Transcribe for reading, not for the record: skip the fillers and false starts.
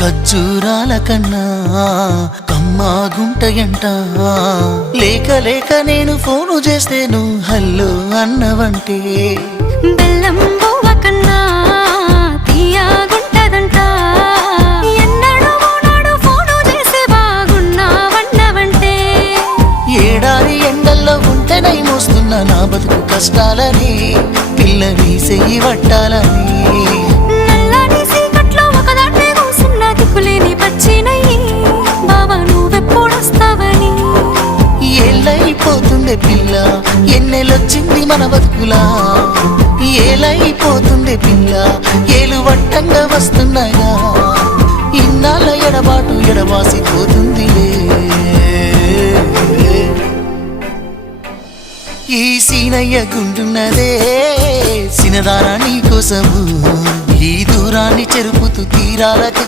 ఖర్జూరాల కన్నా కమ్మాగుంటయంట. లేక లేక నేను ఫోను చేస్తే నువ్వు హల్లో అన్నవంటే బెల్లం బువ్వ కన్నా తీయగుంటదంట. ఎన్నడూ నాడు ఫోను చేసే బాగున్నావన్నవంటే ఏడాది ఎండల్లో ఉంటేనై మోస్తున్నా నా బతుకు కష్టాలని పిల్లని చెయ్యి పట్టాలని. నల్లని సీకట్లో ఒకదాన్నే కూసున్న దిక్కులేని పచ్చినయ్యి బావా నువ్వెప్పుడొస్తావని. ఏళ్ళైపోతుండే పిల్ల ఎన్నెలొచ్చింది మన బతుకులా. ఏలైపోతుండే పిల్ల ఏలు వట్టంగా వస్తున్నాయా. ఇన్నాళ్ళ ఎడబాటు ఎడవాసిపోతుందిలే. ఈ సీనయ్య గుండున్నదే సినదారా నీ కోసము. ఈ దూరాన్ని చెరుపుతూ తీరాలకు